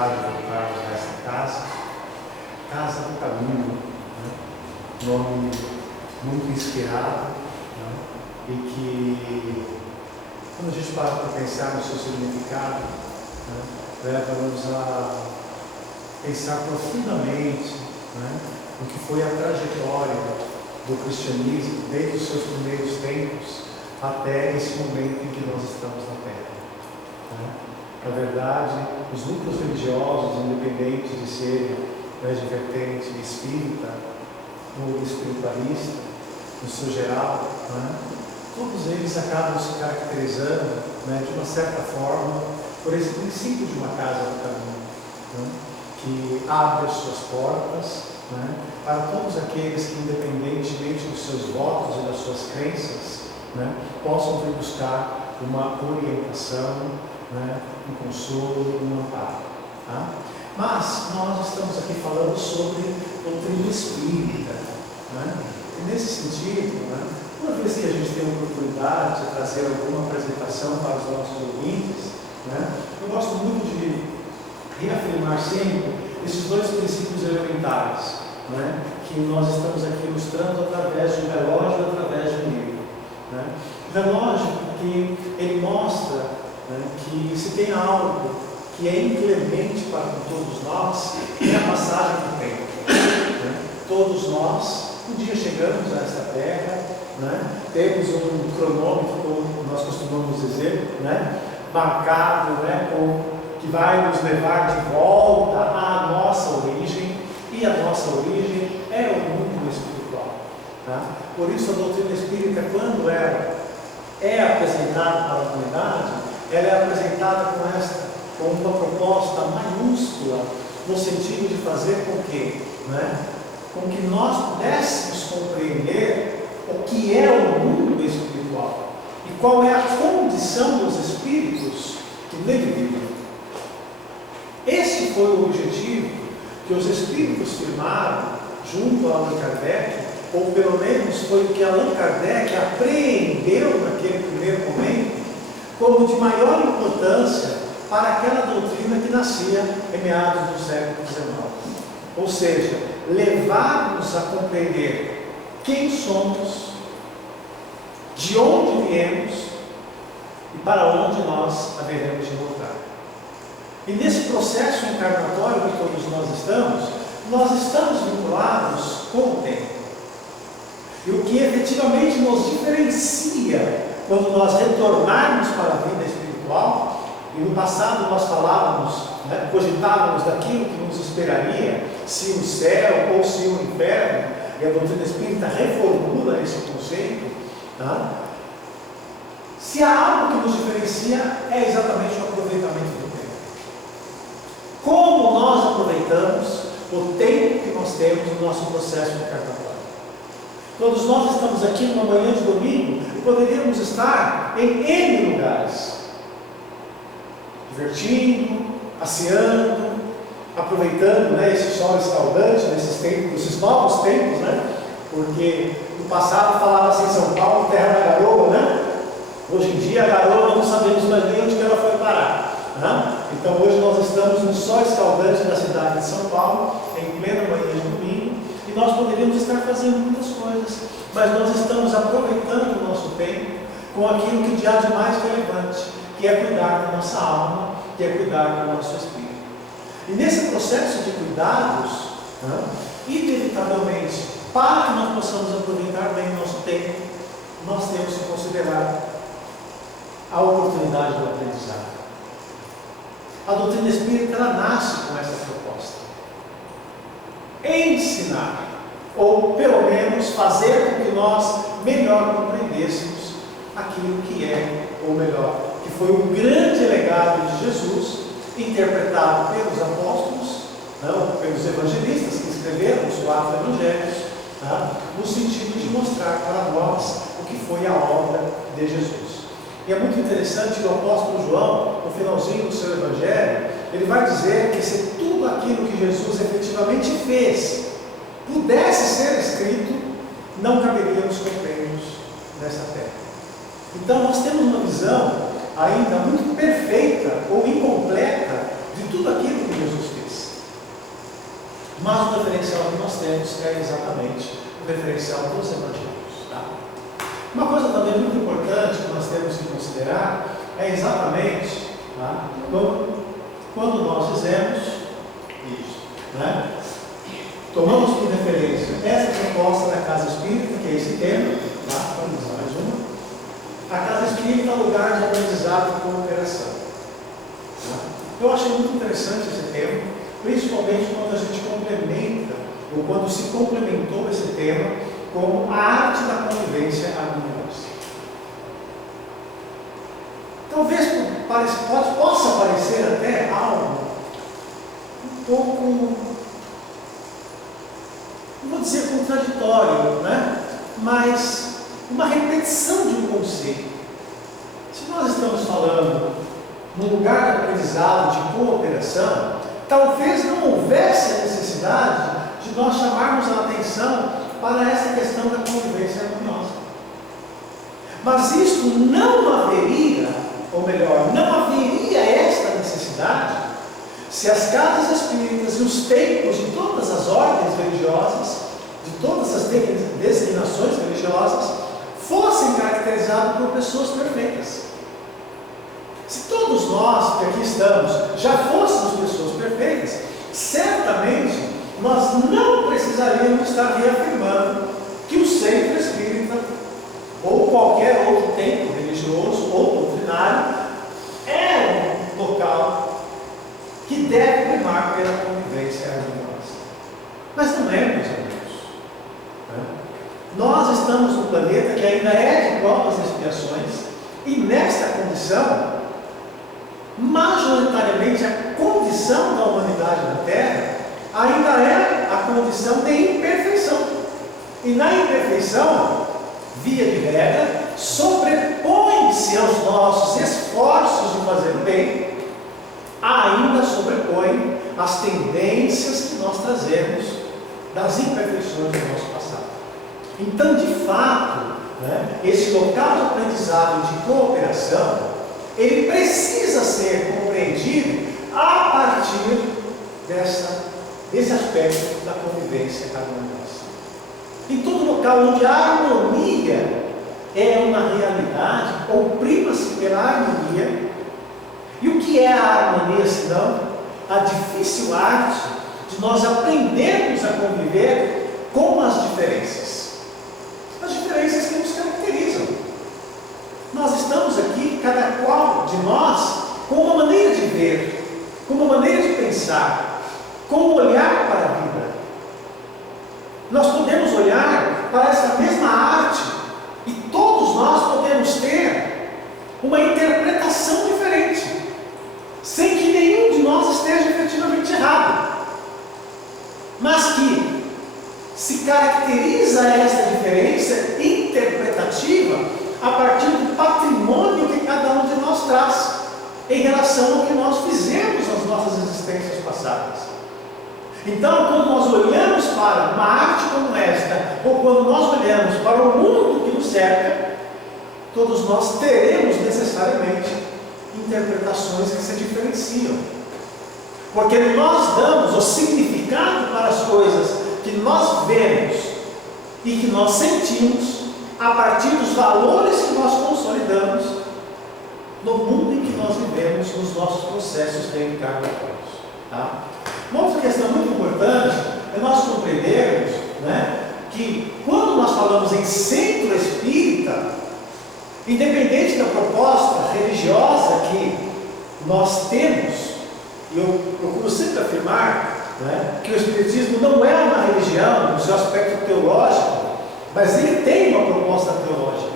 oportunidade de voltarmos a esta casa, Casa do Caminho, né? Nome muito inspirado, né? E que, quando a gente para para pensar no seu significado, né? Leva-nos a pensar profundamente, né? O que foi a trajetória do cristianismo desde os seus primeiros tempos até esse momento em que nós estamos na Terra, né? Na verdade, os grupos religiosos, independentes de serem, né, de vertente espírita ou espiritualista, no seu geral, né, todos eles acabam se caracterizando, né, de uma certa forma por esse princípio de uma casa do caminho, né, que abre as suas portas, né, para todos aqueles que, independentemente dos seus votos e das suas crenças, né, possam vir buscar uma orientação, né, um consolo, um amparo. Tá? Mas nós estamos aqui falando sobre doutrina espírita, né? E nesse sentido, né, uma vez que a gente tem a oportunidade de trazer alguma apresentação para os nossos ouvintes, né, eu gosto muito de reafirmar sempre esses dois princípios elementares, né, que nós estamos aqui ilustrando através de um relógio, através de um livro. Né? O relógio que ele mostra, né, que se tem algo que é inclemente para todos nós, é a passagem do tempo. Né? Todos nós, um dia chegamos a esta terra, né? Temos um cronômetro, como nós costumamos dizer, né? Marcado, né? Que vai nos levar de volta à nossa origem, e a nossa origem é o mundo espiritual. Tá? Por isso a doutrina espírita, quando ela é apresentada para a humanidade, ela é apresentada com uma proposta maiúscula, no sentido de fazer com que, né, com que nós pudéssemos compreender o que é o mundo espiritual e qual é a condição dos espíritos que nele vivem. Esse foi o objetivo que os espíritos firmaram junto a Allan Kardec, ou pelo menos foi o que Allan Kardec apreendeu naquele primeiro momento como de maior importância para aquela doutrina que nascia em meados do século XIX. Ou seja, levar-nos a compreender quem somos, de onde viemos e para onde nós haveremos de voltar. E nesse processo encarnatório que todos nós estamos vinculados com o tempo. E o que efetivamente nos diferencia quando nós retornarmos para a vida espiritual, e no passado nós falávamos, né, cogitávamos daquilo que nos esperaria, se o céu ou se o inferno, e a doutrina espírita reformula esse conceito, tá? Se há algo que nos diferencia, é exatamente o aproveitamento do tempo. Como nós aproveitamos o tempo que nós temos no nosso processo encarnatório. Todos nós estamos aqui numa manhã de domingo e poderíamos estar em N lugares, divertindo, passeando, aproveitando, né, esse sol escaldante, nesses novos tempos, né? Porque no passado falava-se em São Paulo, terra da garoa, né? Hoje em dia a garoa não sabemos mais nem onde ela foi parar. Né? Então hoje nós estamos no sol escaldante da cidade de São Paulo, em plena manhã de domingo, e nós poderíamos estar fazendo muitas coisas, mas nós estamos aproveitando o nosso tempo com aquilo que há de mais relevante, que é cuidar da nossa alma, que é cuidar do nosso espírito. E nesse processo de cuidados, né, inevitavelmente, para que nós possamos aproveitar bem o nosso tempo, nós temos que considerar a oportunidade do aprendizado. A doutrina espírita, ela nasce com essa proposta. Ensinar, ou pelo menos fazer com que nós melhor compreendêssemos aquilo que é, ou melhor, que foi o grande legado de Jesus, interpretado pelos apóstolos, não, pelos evangelistas que escreveram os 4 evangelhos, tá? No sentido de mostrar para nós o que foi a obra de Jesus. E é muito interessante que o apóstolo João, no finalzinho do seu evangelho, ele vai dizer que se tudo aquilo que Jesus efetivamente fez pudesse ser escrito, não caberíamos cumprirmos nessa terra. Então nós temos uma visão ainda muito perfeita ou incompleta de tudo aquilo que Jesus fez. Mas o referencial que nós temos é exatamente o referencial dos evangelhos. Tá? Uma coisa também muito importante que nós temos que considerar é exatamente, tá, quando nós dizemos isso, né? Tomamos por referência essa proposta da casa espírita, que é esse tema, tá? Vamos usar mais uma. A casa espírita é um lugar de aprendizado e cooperação. Tá? Eu achei muito interessante esse tema, principalmente quando a gente complementa, ou quando se complementou esse tema, como a arte da convivência harmoniosa. Talvez possa parecer até algo um pouco, não vou dizer contraditório, né? Mas uma repetição de um conceito. Se nós estamos falando num lugar de aprendizado, de cooperação, talvez não houvesse a necessidade de nós chamarmos a atenção para essa questão da convivência harmoniosa. Mas isto não haveria, ou melhor, não haveria esta necessidade se as casas espíritas e os templos de todas as ordens religiosas, de todas as designações religiosas, fossem caracterizados por pessoas perfeitas. Se todos nós que aqui estamos já fôssemos pessoas perfeitas, certamente nós não precisaríamos estar reafirmando que o centro espírita ou qualquer outro templo religioso ou doutrinário é um local que deve primar pela convivência harmoniosa. Mas não é, meus amigos. Nós estamos num planeta que ainda é de provas e expiações, e nesta condição, majoritariamente a condição da humanidade na Terra ainda é a condição de imperfeição. E na imperfeição, via de regra, sobrepõe-se aos nossos esforços de fazer o bem, ainda sobrepõe as tendências que nós trazemos das imperfeições do nosso passado. Então, de fato, esse local de aprendizado e de cooperação, ele precisa ser compreendido a partir desse aspecto da convivência harmoniosa. Em todo local onde a harmonia é uma realidade, ou prima-se pela harmonia. E o que é a harmonia, senão a difícil arte de nós aprendermos a conviver com as diferenças? As diferenças que nos caracterizam. Nós estamos aqui, cada qual de nós, com uma maneira de ver, com uma maneira de pensar, com um olhar para a vida. Nós podemos olhar para essa mesma arte e todos nós podemos ter uma interpretação diferente, sem que nenhum de nós esteja efetivamente errado, mas que se caracteriza essa diferença interpretativa a partir do patrimônio que cada um de nós traz em relação ao que nós fizemos nas nossas existências passadas. Então, quando nós olhamos para uma arte como esta, ou quando nós olhamos para o mundo que nos cerca, todos nós teremos necessariamente interpretações que se diferenciam. Porque nós damos o significado para as coisas que nós vemos e que nós sentimos a partir dos valores que nós consolidamos no mundo em que nós vivemos, nos nossos processos reencarnatórios. Tá? Uma outra questão muito importante é nós compreendermos, que quando nós falamos em centro espírita, independente da proposta religiosa que nós temos, e eu procuro sempre afirmar que o Espiritismo não é uma religião no seu aspecto teológico, mas ele tem uma proposta teológica.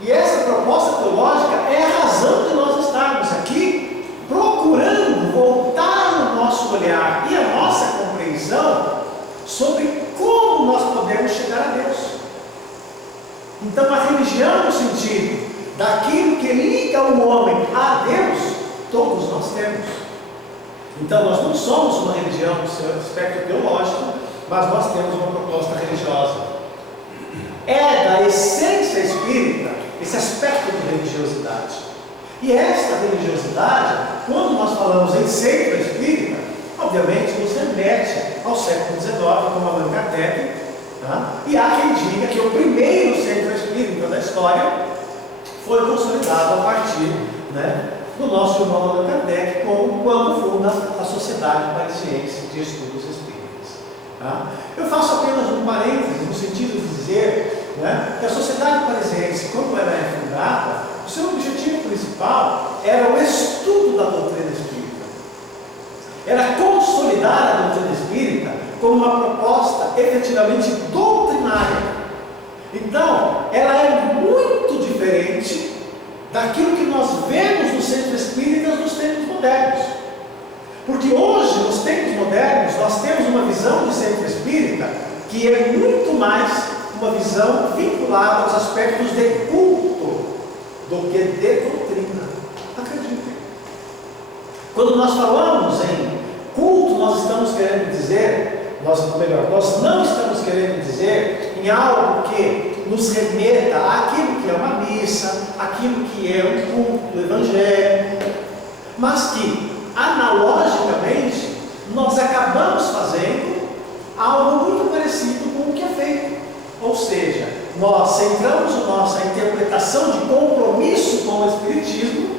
E essa proposta teológica é a razão de nós estarmos aqui procurando voltar o nosso olhar e a nossa compreensão sobre como nós podemos chegar a Deus. Então, a religião, no sentido daquilo que liga o homem a Deus, todos nós temos. Então, nós não somos uma religião no seu aspecto teológico, mas nós temos uma proposta religiosa. É da essência espírita esse aspecto de religiosidade. E esta religiosidade, quando nós falamos em centro espírita, obviamente nos remete ao século XIX, como Allan Kardec, tá? E há quem diga que o primeiro centro espírita da história foi consolidado a partir, né, do nosso irmão Allan Kardec, quando funda a Sociedade Parisiense de Estudos Espíritas. Tá? Eu faço apenas um parêntese no sentido de dizer, né, que a Sociedade Parisiense, quando ela é fundada, o seu objetivo principal era o estudo da doutrina espírita. Era consolidar a doutrina espírita como uma proposta efetivamente doutrinária. Então, ela é muito diferente daquilo que nós vemos nos centros espíritas nos tempos modernos. Porque hoje, nos tempos modernos, nós temos uma visão de centro espírita que é muito mais uma visão vinculada aos aspectos de culto do que de doutrina. Acreditem. Quando nós falamos em culto, nós estamos querendo dizer, nós não estamos querendo dizer em algo que nos remeta àquilo que é uma missa, aquilo que é um culto do Evangelho, mas que, analogicamente, nós acabamos fazendo algo muito parecido com o que é feito. Ou seja, nós centramos a nossa interpretação de compromisso com o Espiritismo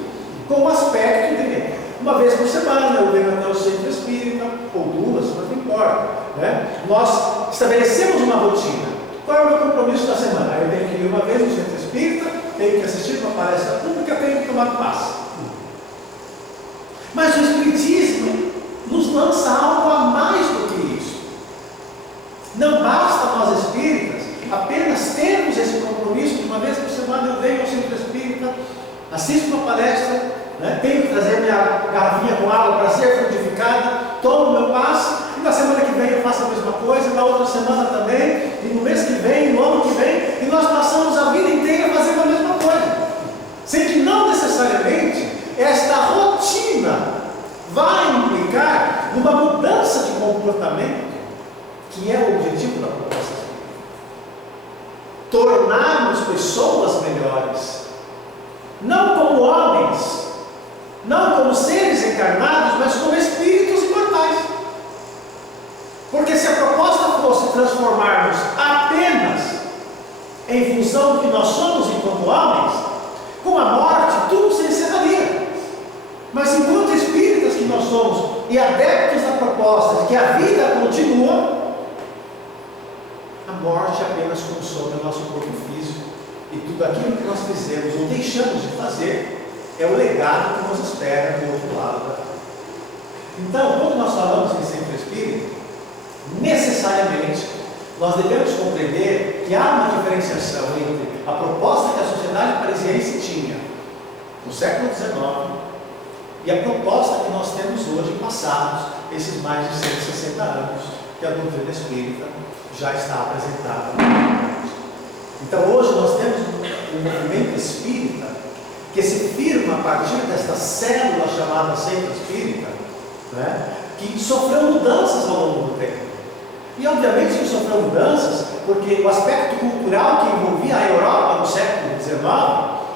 com o aspecto de uma vez por semana eu venho até o centro espírita, ou duas, mas não importa, né? Nós estabelecemos uma rotina. Qual é o meu compromisso da semana? Eu tenho que ir uma vez no centro espírita, tenho que assistir uma palestra pública, tenho que tomar passe. Mas o Espiritismo nos lança algo a mais do que isso. Não basta nós espíritas apenas termos esse compromisso de uma vez por semana eu venho ao centro espírita, assisto uma palestra, né, tenho que trazer minha garrafinha com água para ser frutificada, tomo meu passe, e na semana que vem eu faço a mesma coisa, na outra semana também, e no mês que vem, no ano que vem, e nós passamos a vida inteira fazendo a mesma coisa, sem que não necessariamente esta rotina vai implicar numa mudança de comportamento, que é o objetivo da proposta. Tornarmos pessoas melhores, não como homens, não como seres encarnados, mas como espíritos imortais. Porque se a proposta fosse transformarmos apenas em função do que nós somos enquanto homens, com a morte tudo se encerraria. Mas enquanto espíritas que nós somos e adeptos da proposta de que a vida continua, a morte apenas consome o nosso corpo físico, e tudo aquilo que nós fizemos ou deixamos de fazer é o legado que nos espera do outro lado da vida. Então, quando nós falamos em centro espírita, necessariamente nós devemos compreender que há uma diferenciação entre a proposta que a Sociedade Parisiense tinha no século XIX e a proposta que nós temos hoje, passados esses mais de 160 anos que a doutrina espírita já está apresentada. Então hoje nós temos um movimento espírita que se firma a partir desta célula chamada centro espírita, né, que sofreu mudanças ao longo do tempo. E obviamente que sofreu mudanças porque o aspecto cultural que envolvia a Europa no século XIX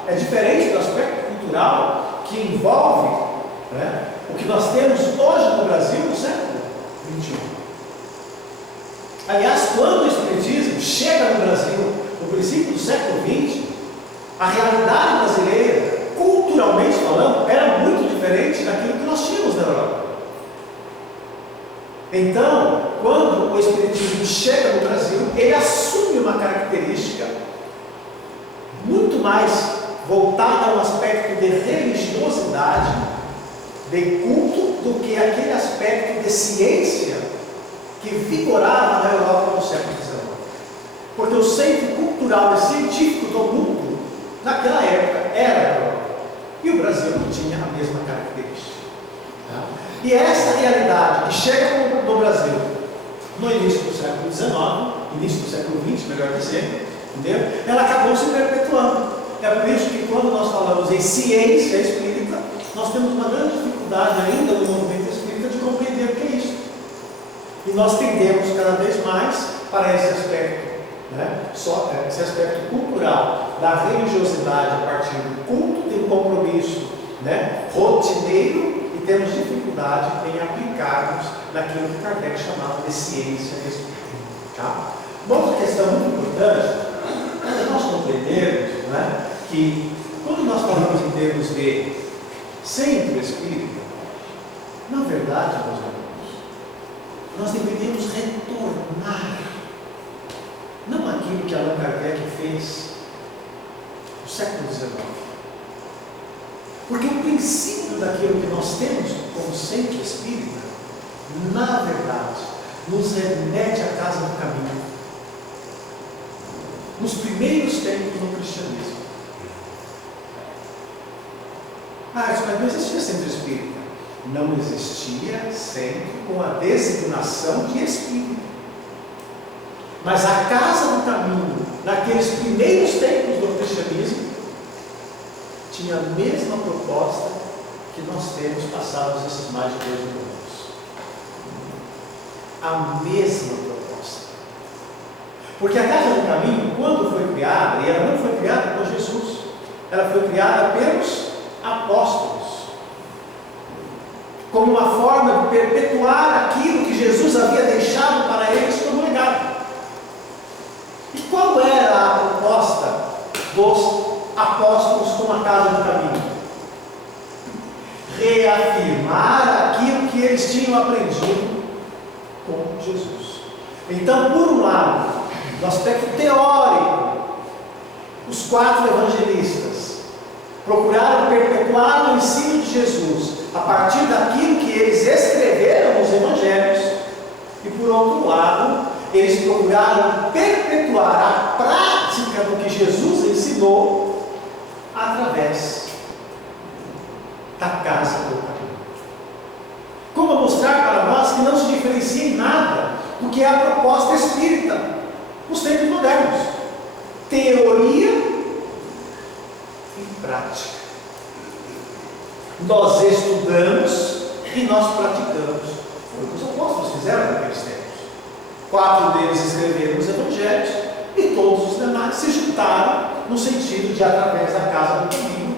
é diferente do aspecto cultural que envolve, né, o que nós temos hoje no Brasil no século XXI. Aliás, quando o Espiritismo chega no Brasil no princípio do século XX, a realidade brasileira, culturalmente falando, era muito diferente daquilo que nós tínhamos na Europa. Então, quando o Espiritismo chega no Brasil, ele assume uma característica muito mais voltada a um aspecto de religiosidade, de culto, do que aquele aspecto de ciência que vigorava na Europa no século XIX. Porque o centro cultural e científico do mundo, naquela época, era a Europa. E o Brasil não tinha a mesma característica. Tá? E essa realidade que chega no Brasil no início do século XIX, início do século XX, melhor dizer, entendeu? Ela acabou se perpetuando. É por isso que quando nós falamos em ciência espírita, nós temos uma grande dificuldade ainda no movimento espírita de compreender o que é isso. E nós tendemos cada vez mais para esse aspecto, né? Esse aspecto cultural da religiosidade a partir do culto, do compromisso né, rotineiro e temos dificuldade em aplicarmos naquilo que Kardec chamava de ciência espírita. Tá? Uma outra questão muito importante é nós compreendermos, né, que quando nós falamos em termos de centro espírita, na verdade, meus amigos, nós deveríamos retornar, não aquilo que Allan Kardec fez no século XIX, porque o princípio daquilo que nós temos como centro espírita, na verdade, nos remete à casa do caminho, nos primeiros tempos do cristianismo. Mas não existia centro espírita. Não existia centro com a designação de espírito. Mas a casa do caminho, naqueles primeiros tempos do cristianismo, tinha a mesma proposta que nós temos passados esses mais de 2 mil anos. A mesma proposta. Porque a casa do caminho, quando foi criada, e ela não foi criada por Jesus, ela foi criada pelos apóstolos, como uma forma de perpetuar aquilo que Jesus havia deixado para eles como legado. E qual era a proposta dos apóstolos com a casa do caminho? Reafirmar aquilo que eles tinham aprendido com Jesus. Então, por um lado, no aspecto teórico, os 4 evangelistas procuraram perpetuar o ensino de Jesus a partir daquilo que eles escreveram nos evangelhos, e por outro lado, eles procuraram perpetuar a prática do que Jesus ensinou através da casa do caminho. Como mostrar para nós que não se diferencia em nada do que é a proposta espírita nos tempos modernos: teoria e prática. Nós estudamos e nós praticamos. Foi o que os apóstolos fizeram naqueles tempos. 4 deles escreveram os evangelhos e todos os demais se juntaram no sentido de, através da casa do caminho,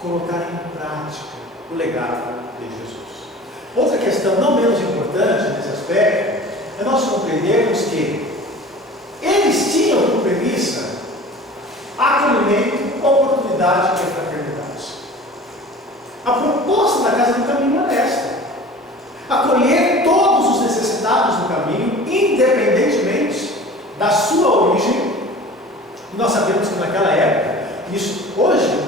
colocar em prática o legado de Jesus. Outra questão não menos importante nesse aspecto é nós compreendermos que eles tinham como premissa acolhimento, oportunidade e fraternidade. A proposta da casa do caminho era esta: acolher todos os necessitados do caminho, independentemente da sua origem. E nós sabemos que naquela época, isso hoje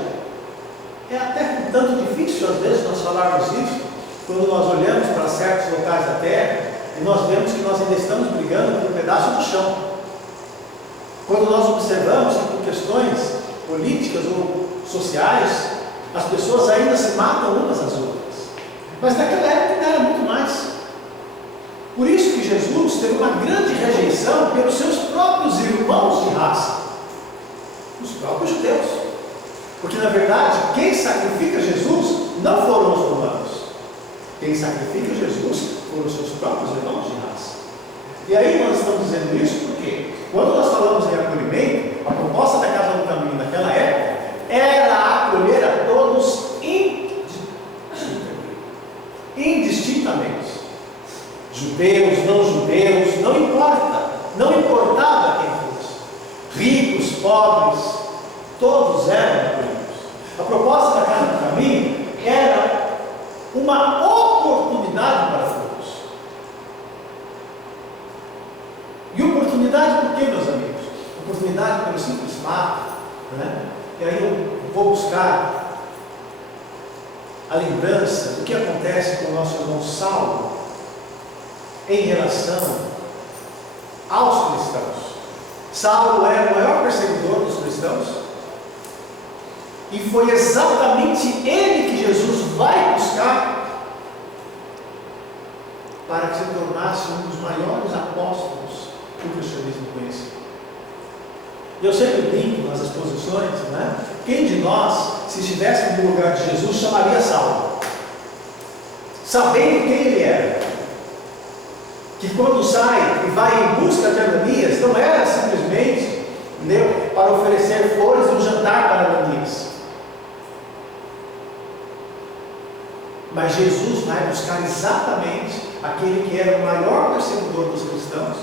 é até um tanto difícil às vezes nós falarmos isso, quando nós olhamos para certos locais da terra e nós vemos que nós ainda estamos brigando por um pedaço do chão. Quando nós observamos que por questões políticas ou sociais, as pessoas ainda se matam umas às outras. Mas naquela época era muito mais. Por isso que Jesus teve uma grande rejeição pelos seus próprios irmãos de raça, os próprios judeus. Porque na verdade, quem sacrifica Jesus não foram os romanos. Quem sacrifica Jesus foram os seus próprios irmãos de raça. E aí nós estamos dizendo isso porque, quando nós falamos em acolhimento, a proposta da casa do caminho naquela época era acolher a todos indistintamente. Judeus, não importa, não importava quem fosse, ricos, pobres, todos eram acolhidos. A proposta da casa do caminho era uma oportunidade para todos. E oportunidade por quê, meus amigos? Oportunidade pelo simples fato, né? E aí eu vou buscar a lembrança do que acontece com o nosso irmão Saulo em relação aos cristãos. Saulo era o maior perseguidor dos cristãos, e foi exatamente ele que Jesus vai buscar para que se tornasse um dos maiores apóstolos que o cristianismo conhecia. E eu sempre brinco nas exposições, né? Quem de nós, se estivesse no lugar de Jesus, chamaria Saulo, sabendo quem ele era? Que quando sai e vai em busca de Ananias, não era simplesmente, entendeu, para oferecer flores e um jantar para Ananias. Mas Jesus vai buscar exatamente aquele que era o maior perseguidor dos cristãos.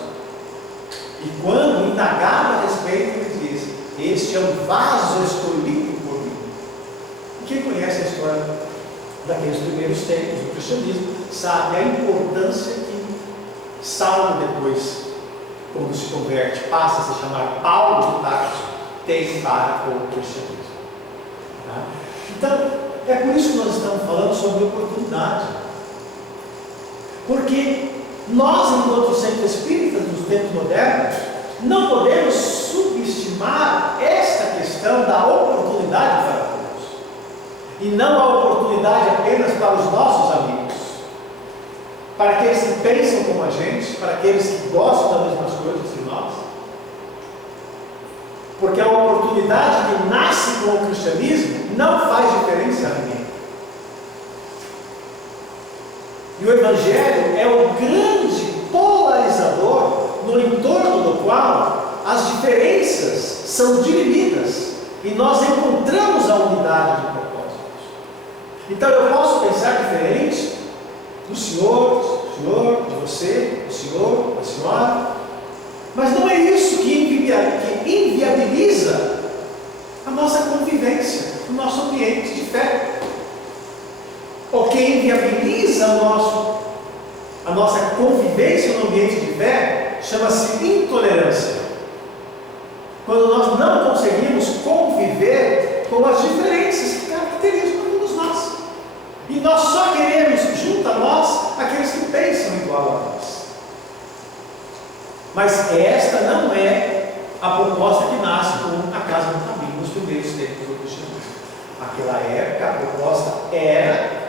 E quando indagado a respeito, ele diz: este é o vaso escolhido por mim. E quem conhece a história daqueles primeiros tempos do cristianismo sabe a importância que Saulo, depois, quando se converte, passa a se chamar Paulo de Tarso, tem para o cristianismo. Tá? Então, é por isso que nós estamos falando sobre oportunidade. Porque nós, enquanto centros espíritas dos tempos modernos, não podemos subestimar esta questão da oportunidade para todos. E não a oportunidade apenas para os nossos amigos, para aqueles que pensam como a gente, para aqueles que gostam das mesmas coisas que nós. Porque a oportunidade que nasce com o cristianismo não faz diferença a ninguém. E o Evangelho é o grande polarizador no entorno do qual as diferenças são dirimidas e nós encontramos a unidade de propósitos. Então eu posso pensar diferente do senhor, de você, do senhor, da senhora, mas não é isso que inviabiliza a nossa convivência, o nosso ambiente de fé. O que inviabiliza a nossa convivência no ambiente de fé chama-se intolerância. Quando nós não conseguimos conviver com as diferenças que caracterizam todos nós. E nós só queremos, junto a nós, aqueles que pensam igual a nós. Mas esta não é a proposta que nasce com a Casa do Caminho nos primeiros tempos do cristianismo. Naquela época, a proposta era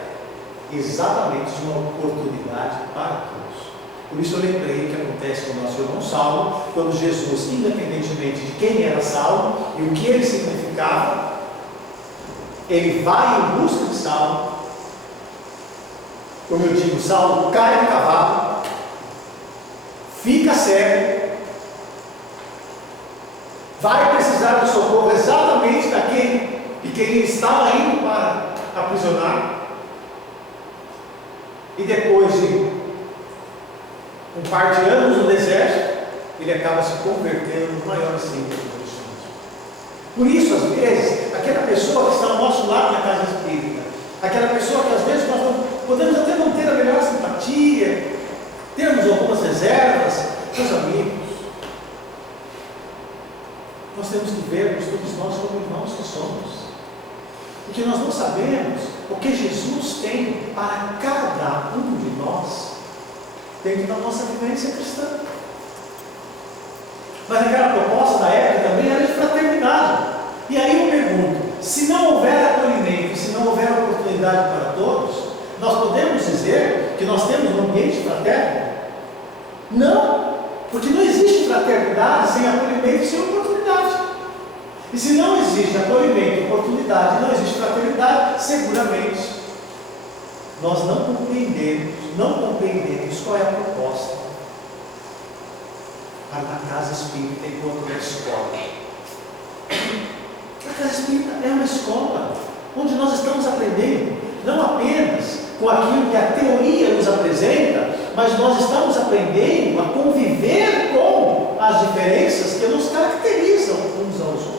exatamente de uma oportunidade para todos. Por isso eu lembrei o que acontece com o nosso irmão Saulo, quando Jesus, independentemente de quem era Saulo e o que ele significava, ele vai em busca de Saulo. Como eu digo, Saulo cai no cavalo, fica cego, vai precisar do socorro exatamente daquele de quem ele estava indo para aprisionar. E depois de um par de anos no deserto, ele acaba se convertendo no maior símbolo do cristianismo. Por isso, às vezes, aquela pessoa que está ao nosso lado na casa espírita, aquela pessoa que às vezes nós podemos até não ter a melhor simpatia, temos algumas reservas, meus amigos, nós temos que vermos todos nós como irmãos que somos. Porque nós não sabemos o que Jesus tem para cada um de nós dentro da nossa vivência cristã. Mas aquela proposta da época também era de fraternidade. E aí eu pergunto, se não houver acolhimento, se não houver oportunidade para todos, nós podemos dizer que nós temos um ambiente fraterno? Não, porque não existe fraternidade sem acolhimento e sem oportunidade. E se não existe acolhimento, oportunidade, não existe fraternidade, seguramente nós não compreendemos qual é a proposta para a casa espírita enquanto uma escola. A casa espírita é uma escola onde nós estamos aprendendo não apenas com aquilo que a teoria nos apresenta, mas nós estamos aprendendo a conviver com as diferenças que nos caracterizam uns aos outros.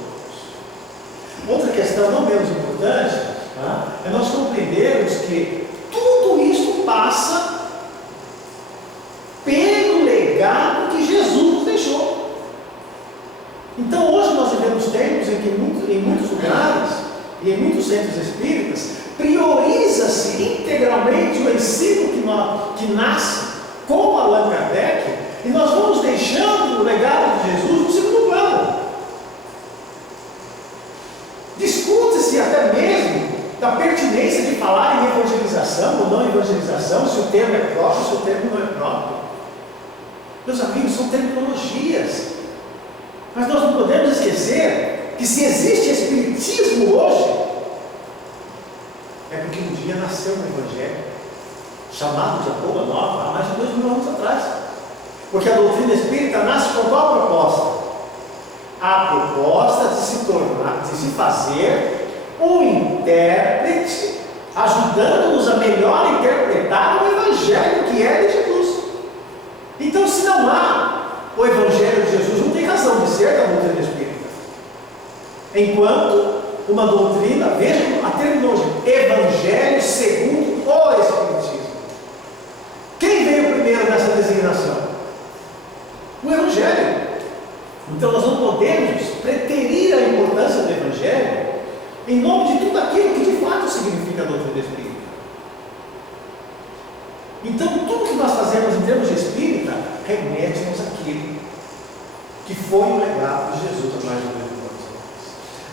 Outra questão não menos importante, é nós compreendermos que tudo isso passa pelo legado que Jesus nos deixou. Então hoje nós vivemos tempos em que em muitos lugares e em muitos centros espíritas prioriza-se integralmente o ensino que nasce com Allan Kardec, e nós vamos deixando o legado de Jesus no segundo plano. Discute-se até mesmo da pertinência de falar em evangelização ou não evangelização, se o termo é próprio, se o termo não é próprio. Meus amigos, são terminologias. Mas nós não podemos esquecer que se existe espiritismo hoje, é porque um dia nasceu um evangelho, chamado de a Boa Nova, há mais de 2000 anos atrás. Porque a doutrina espírita nasce com qual proposta? A proposta de se fazer um intérprete ajudando-nos a melhor interpretar o Evangelho que é de Jesus. Então, se não há o Evangelho de Jesus, não tem razão de ser da doutrina espírita. Enquanto uma doutrina, veja a terminologia, Evangelho segundo o Espiritismo. Quem veio primeiro nessa designação? O Evangelho. Então nós não podemos preterir a importância do Evangelho em nome de tudo aquilo que de fato significa a doutrina espírita. Então tudo que nós fazemos em termos de espírita remete-nos àquilo que foi o legado de Jesus há mais de 2000 anos.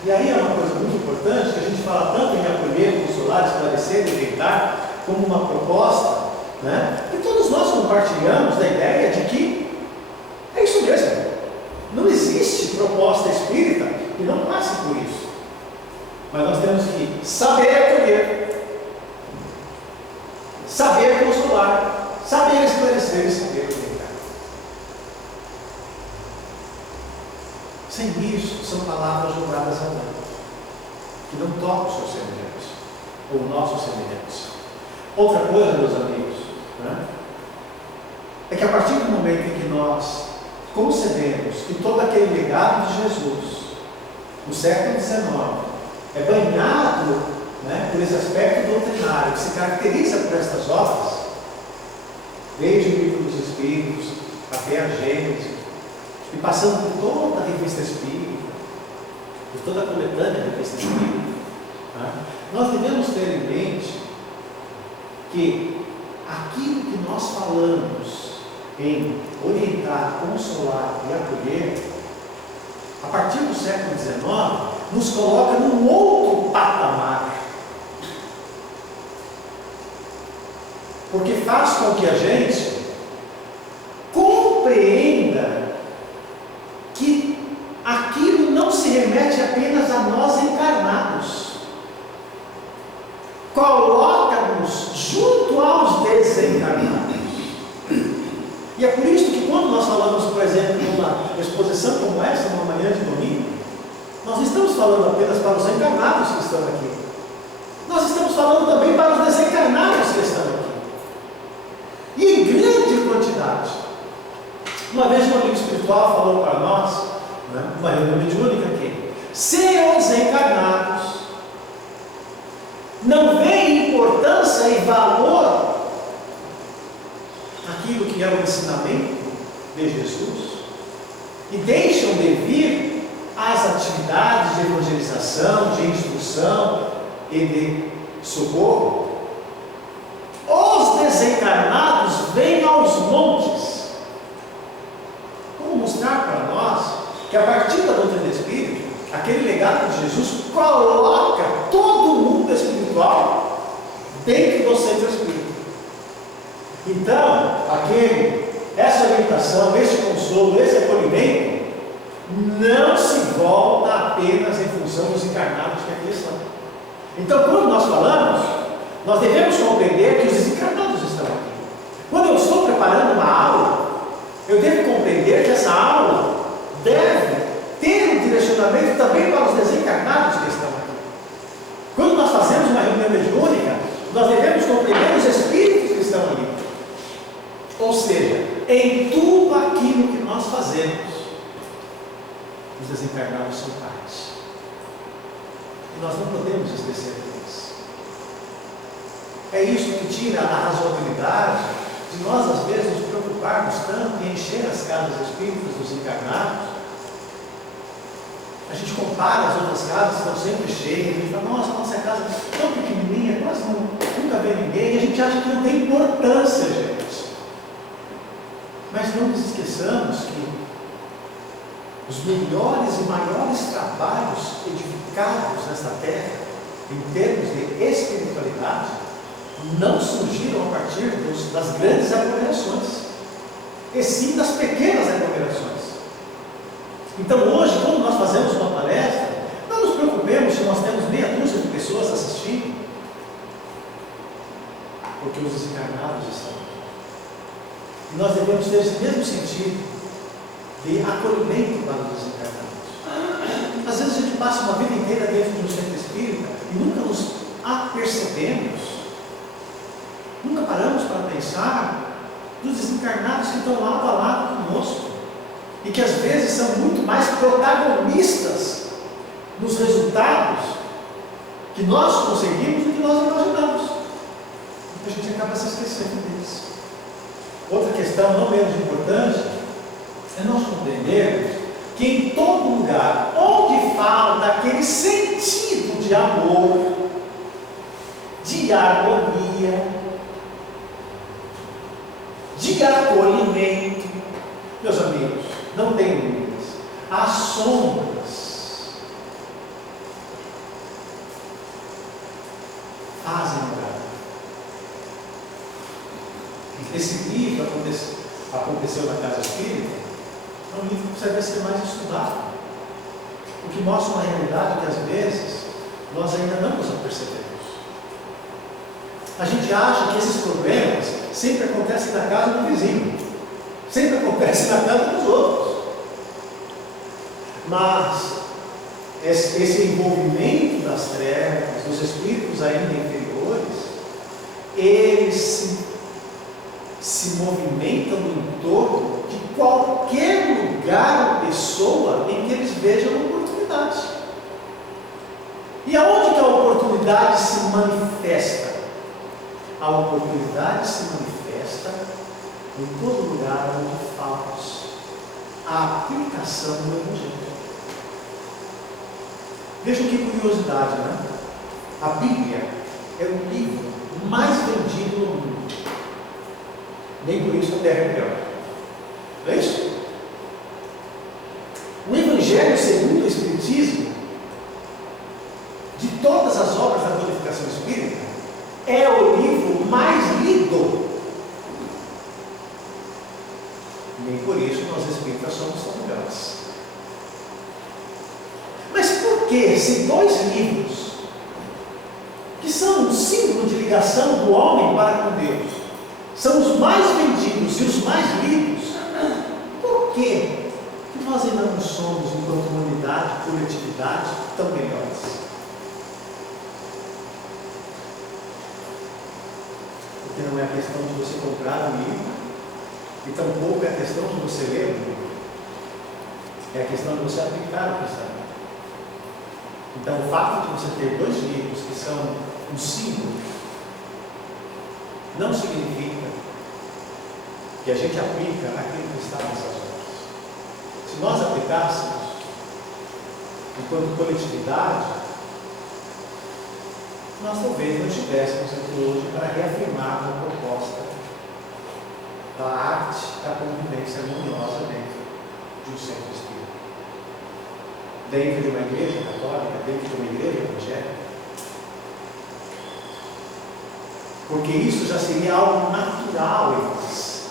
E aí é uma coisa muito importante que a gente fala tanto em acolher, consolar, esclarecer, orientar, como uma proposta, né? E todos nós compartilhamos da ideia de que é isso mesmo. Não existe proposta espírita que não passe por isso. Mas nós temos que saber acolher, saber consolar, saber esclarecer e saber orientar. Sem isso, são palavras jogadas ao vento, que não tocam os seus semelhantes, ou nossos semelhantes. Outra coisa, meus amigos, né, é que a partir do momento em que nós concebemos que todo aquele legado de Jesus, no século XIX, é banhado, né, por esse aspecto doutrinário que se caracteriza por estas obras, desde o Livro dos Espíritos até a Gênese, e passando por toda a revista espírita, por toda a coletânea da revista espírita, né, nós devemos ter em mente que aquilo que nós falamos em orientar, consolar e acolher, a partir do século XIX, nos coloca num outro patamar. Porque faz com que a gente compreenda que aquilo não se remete apenas a nós encarnados. Coloca-nos junto aos desencarnados. E é por isso que quando nós falamos, por exemplo, de uma exposição como essa, numa manhã de domingo, nós não estamos falando apenas para os encarnados que estão aqui. Nós estamos falando também para os desencarnados que estão aqui. E em grande quantidade. Uma vez um amigo espiritual falou para nós, né, uma reunião mediúnica, que se os encarnados não veem importância e valor aquilo que é o ensinamento de Jesus e deixam de vir às atividades de evangelização, de instrução e de socorro, os desencarnados vêm aos montes. Vamos mostrar para nós que a partir da doutrina espírita, aquele legado de Jesus coloca todo o mundo espiritual dentro do centro espírita. Então, essa orientação, esse consolo, esse acolhimento, não se volta apenas em função dos encarnados que aqui estão. Então, quando nós falamos, nós devemos compreender que os desencarnados estão aqui. Quando eu estou preparando uma aula, eu devo compreender que essa aula deve ter um direcionamento também para os desencarnados que estão aqui. Quando nós fazemos uma reunião mediúnica, nós devemos compreender os espíritos que estão ali. Ou seja, em tudo aquilo que nós fazemos, os desencarnados são parte. E nós não podemos esquecer deles. É isso que tira a razoabilidade de nós, às vezes, nos preocuparmos tanto em encher as casas espíritas dos encarnados. A gente compara as outras casas, estão sempre cheias, a gente fala, nossa casa é tão pequenininha, quase nunca vê ninguém, e a gente acha que não tem importância, gente. Mas não nos esqueçamos que os melhores e maiores trabalhos edificados nesta terra, em termos de espiritualidade, não surgiram a partir das grandes aglomerações, e sim das pequenas aglomerações. Então hoje, quando nós fazemos uma palestra, não nos preocupemos se nós temos meia dúzia de pessoas assistindo, porque os desencarnados estão aqui. E nós devemos ter esse mesmo sentido de acolhimento para os desencarnados. Às vezes a gente passa uma vida inteira dentro de um centro espírita e nunca nos apercebemos percebemos, nunca paramos para pensar dos desencarnados que estão lado a lado conosco e que às vezes são muito mais protagonistas nos resultados que nós conseguimos do que nós imaginamos. A gente acaba se esquecendo disso. Outra questão não menos importante é nós compreendermos que em todo lugar onde falta aquele sentido de amor, de harmonia, de acolhimento, meus amigos, não tem dúvidas, as sombras fazem lugar. Esse livro aconteceu na Casa Espírita, é um livro que precisa ser mais estudado, porque mostra uma realidade que às vezes nós ainda não nos apercebemos. A gente acha que esses problemas sempre acontecem na casa do vizinho, sempre acontecem na casa dos outros, mas esse envolvimento das trevas, dos espíritos ainda inferiores, eles se movimentam no entorno de qualquer lugar ou pessoa em que eles vejam oportunidade. E aonde que a oportunidade se manifesta? A oportunidade se manifesta em todo lugar onde falta a aplicação do Evangelho. Vejam que curiosidade, né? A Bíblia é o livro mais vendido no mundo. Nem por isso a terra é melhor. Não é isso? O Evangelho segundo o Espiritismo, de todas as obras da codificação espírita, é o livro mais lido. Nem por isso nós espíritas somos tão melhores. Mas por que se dois livros, que são um símbolo de ligação do homem para com Deus, são os mais vendidos e os mais lidos, por que nós ainda não somos, enquanto humanidade, coletividade, tão melhores? Porque não é a questão de você comprar um livro, e tampouco é a questão de você ler um livro, é a questão de você aplicar o que está ali. Então, o fato de você ter dois livros que são um símbolo, não significa que a gente aplica aquilo que está nessas obras. Se nós aplicássemos, enquanto coletividade, nós talvez não estivéssemos aqui hoje para reafirmar a proposta da arte da convivência harmoniosa dentro de um centro espírita, dentro de uma igreja católica, dentro de uma igreja evangélica. Porque isso já seria algo natural em nós.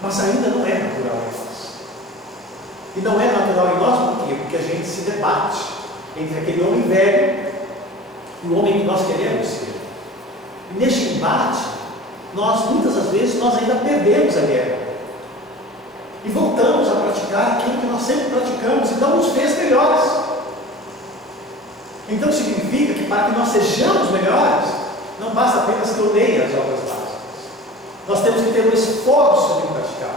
Mas ainda não é natural em nós. E não é natural em nós por quê? Porque a gente se debate entre aquele homem velho e o homem que nós queremos ser. E neste embate, muitas das vezes, nós ainda perdemos a guerra. E voltamos a praticar aquilo que nós sempre praticamos, então nos fez melhores. Então significa que para que nós sejamos melhores, não basta apenas que eu leia as obras básicas. Nós temos que ter um esforço de praticar.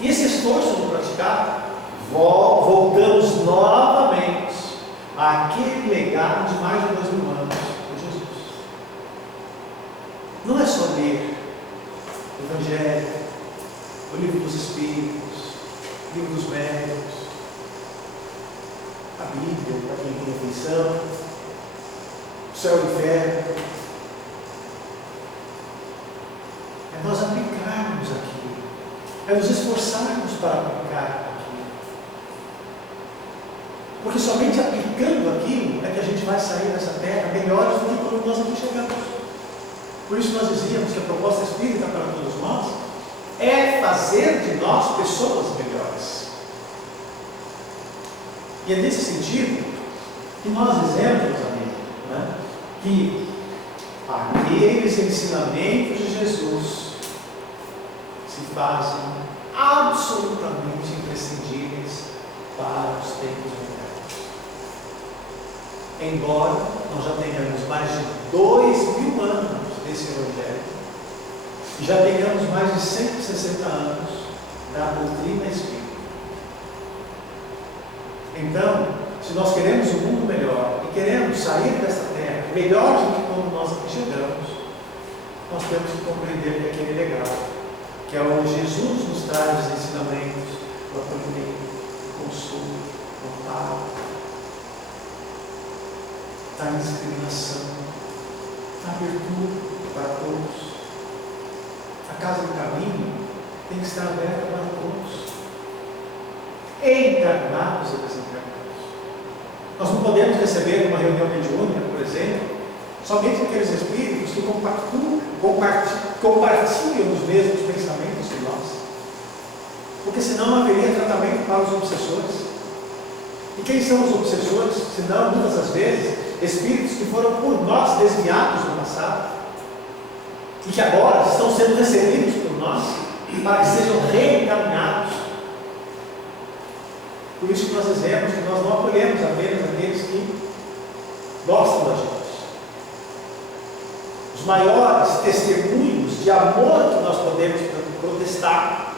E esse esforço de praticar, voltamos novamente àquele legado de mais de 2000 anos de Jesus. Não é só ler o Evangelho, o Livro dos Espíritos, o Livro dos Médiuns, a Bíblia, para quem tem atenção, o céu e o inferno. É nós aplicarmos aquilo, é nos esforçarmos para aplicar aquilo. Porque somente aplicando aquilo é que a gente vai sair dessa terra melhores do que quando nós aqui chegamos. Por isso nós dizíamos que a proposta espírita para todos nós é fazer de nós pessoas melhores. E é nesse sentido que nós dizemos, meus amigos, né, que aqueles ensinamentos de Jesus se fazem absolutamente imprescindíveis para os tempos modernos. embora nós já tenhamos mais de 2000 anos desse Evangelho, e já tenhamos mais de 160 anos da doutrina espírita. Então, se nós queremos um mundo melhor e queremos sair desta terra melhor do que quando nós aqui chegamos, nós temos que compreender que aquele legado, que é onde Jesus nos traz os ensinamentos, o acolhimento, o consolo, o amparo, a indiscriminação, a abertura para todos. A casa do caminho tem que estar aberta para todos, encarnados e desencarnados. Nós não podemos receber uma reunião mediúnica, por exemplo, somente aqueles espíritos que compartilham os mesmos pensamentos que nós, porque senão não haveria tratamento para os obsessores. E quem são os obsessores? Senão, muitas das vezes, espíritos que foram por nós desviados no passado e que agora estão sendo recebidos por nós para que sejam reencaminhados. Por isso que nós dizemos que nós não acolhemos apenas aqueles que gostam da gente. Os maiores testemunhos de amor que nós podemos protestar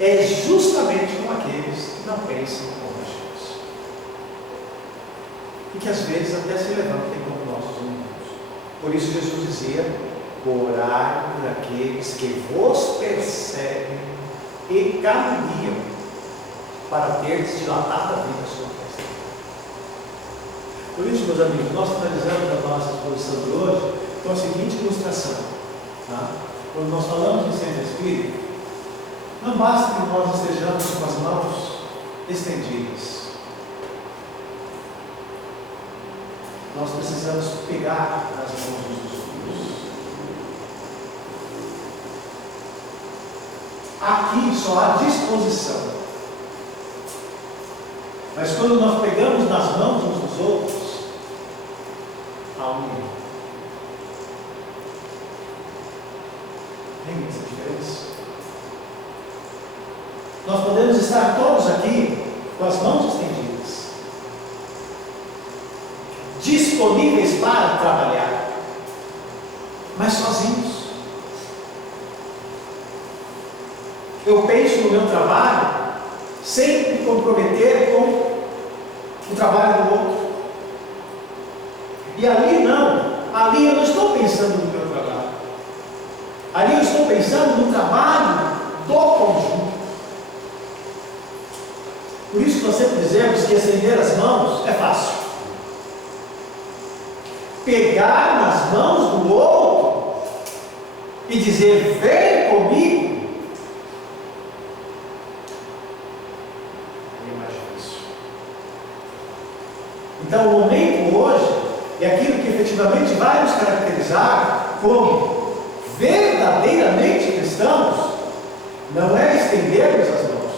é justamente com aqueles que não pensam como a gente e que às vezes até se levantem como nossos inimigos. Por isso Jesus dizia: orai por aqueles que vos perseguem e caluniam, para teres dilatada a vida sua festa. Por isso, meus amigos, nós finalizamos a nossa exposição de hoje com a seguinte ilustração. Tá? Quando nós falamos em centro espírita, não basta que nós estejamos com as mãos estendidas. Nós precisamos pegar nas mãos dos outros. Aqui só há disposição. Mas quando nós pegamos nas mãos uns dos outros, há união. Tem essa diferença? Nós podemos estar todos aqui com as mãos estendidas, disponíveis para trabalhar, mas sozinhos. Eu penso no meu trabalho sem me comprometer com o trabalho do outro. E ali eu não estou pensando no meu trabalho. Ali eu estou pensando no trabalho do conjunto. Por isso que nós sempre dizemos que estender as mãos é fácil. Pegar nas mãos do outro e dizer: vem comigo, então, o momento hoje é aquilo que efetivamente vai nos caracterizar como verdadeiramente cristãos. Não é estendermos as mãos,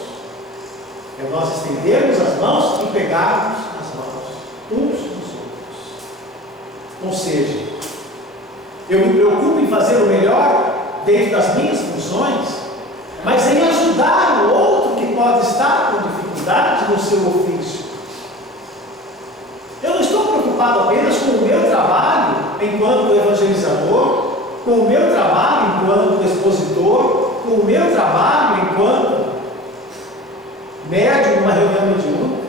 é nós estendermos as mãos e pegarmos as mãos uns dos outros. Ou seja, eu me preocupo em fazer o melhor dentro das minhas funções, mas em ajudar o outro que pode estar com dificuldade no seu ofício. Eu não estou preocupado apenas com o meu trabalho enquanto evangelizador, com o meu trabalho enquanto expositor, com o meu trabalho enquanto médium numa reunião mediúnica.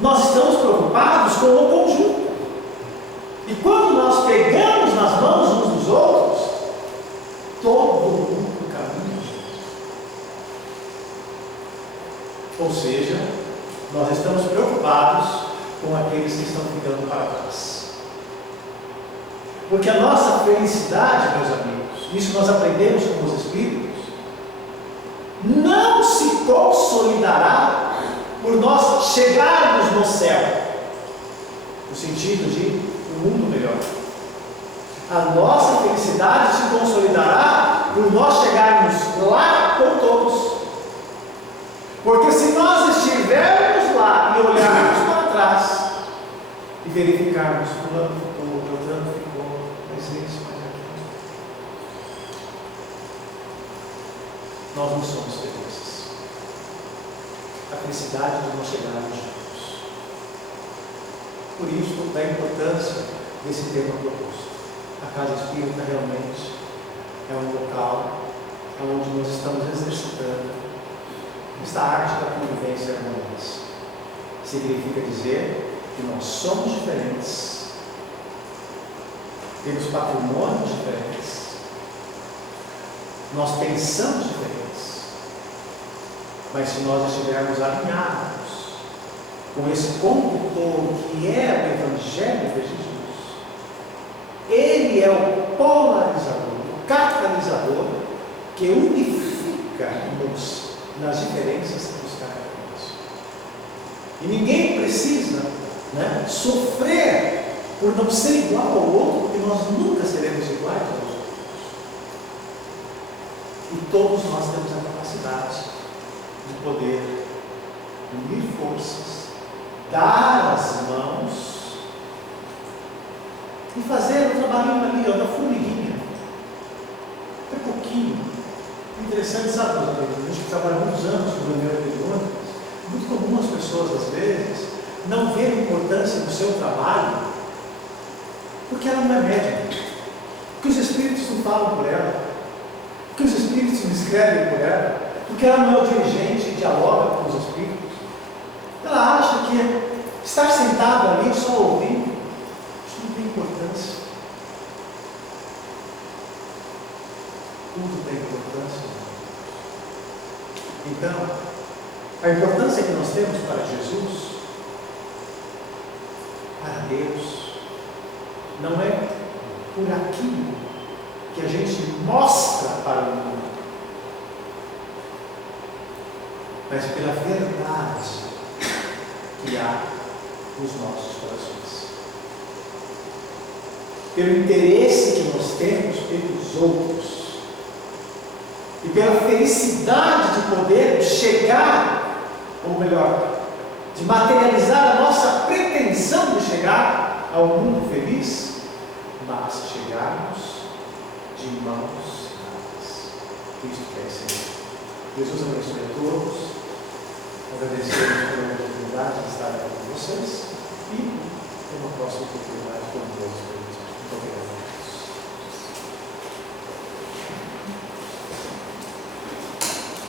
Nós estamos preocupados com o conjunto. E quando nós pegamos nas mãos uns dos outros, todo mundo caminha junto. Ou seja, nós estamos preocupados com aqueles que estão ficando para trás. Porque a nossa felicidade, meus amigos, isso nós aprendemos com os Espíritos, não se consolidará por nós chegarmos no céu, no sentido de um mundo melhor. A nossa felicidade se consolidará por nós chegarmos lá com todos. Porque se nós estivermos lá e olharmos para trás e verificarmos: fulano ficou, Beltrano ficou, mas isso, mas aquilo, nós não somos felizes. A felicidade de nós chegarmos juntos. Por isso, da importância desse tema proposto. A casa espírita realmente é um local onde nós estamos exercitando esta arte da convivência harmoniosa. Significa dizer que nós somos diferentes, temos patrimônios diferentes, nós pensamos diferentes, mas se nós estivermos alinhados com esse condutor que é o Evangelho de Jesus, ele é o polarizador, o catalisador que unifica-nos nas diferenças que nos caracterizam. E ninguém precisa, sofrer por não ser igual ao outro, porque nós nunca seremos iguais aos outros. E todos nós temos a capacidade de poder unir forças, dar as mãos e fazer o trabalhinho ali, da formiguinha. É pouquinho. Interessante, sabe, meus amigos? A gente trabalha muitos anos com reunião mediúnica. Muito comum as pessoas, às vezes, não verem importância no seu trabalho, porque ela não é médium, porque os espíritos não falam por ela, porque os espíritos não escrevem por ela, porque ela não é o dirigente e dialoga com os espíritos. Ela acha que estar sentado ali só ouvindo, isso não tem importância. Tudo tem importância. Então, a importância que nós temos para Jesus, para Deus, não é por aquilo que a gente mostra para o mundo, mas pela verdade que há nos nossos corações, pelo interesse que nós temos pelos outros, e pela felicidade de poder chegar, ou melhor, de materializar a nossa pretensão de chegar ao mundo feliz, mas chegarmos de mãos dadas. Cristo quer ser. Jesus abençoe a todos. Agradecemos pela oportunidade de estar aqui com vocês e uma próxima oportunidade com Deus. Muito obrigado.